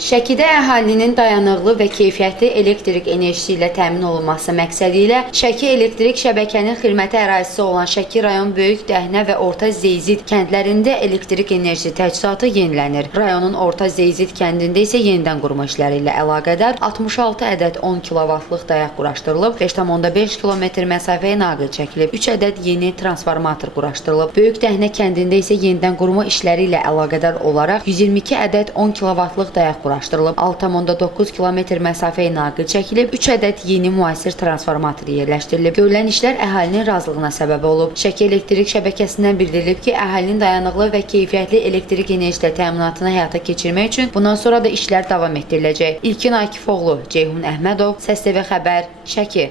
Şəkidə əhalinin dayanıqlı və keyfiyyətli elektrik enerjisi ilə təmin olunması məqsədi ilə Şəki elektrik şəbəkənin xidməti ərazisi olan Şəki rayon Böyük Dəhnə və Orta Zeyzid kəndlərində elektrik enerjisi təchizatı yenilənir. Rayonun Orta Zeyzid kəndində isə yenidən qurma işləri ilə əlaqədar 66 ədəd 10 kilovatlıq dayaq quraşdırılıb, 5,5 kilometr məsafəyə naqil çəkilib, 3 ədəd yeni transformator quraşdırılıb. Böyük Dəhnə kəndində isə yenidən qurma işləri ilə əlaqədar olaraq 122 ədəd 10 kilovatlıq dayaq quraşdırılıb. 6,9 kilometr məsafəyə naqil çəkilib, 3 ədəd yeni müasir transformator yerləşdirilib. Görülən işlər əhalinin razılığına səbəb olub. Şəki elektrik şəbəkəsindən bildirilib ki, əhalinin dayanıqlı və keyfiyyətli elektrik enerjisi ilə təminatını həyata keçirmək üçün bundan sonra da işlər davam etdiriləcək. İlkin Akifoğlu, Ceyhun Əhmədov, Səs TV Xəbər, Şəki.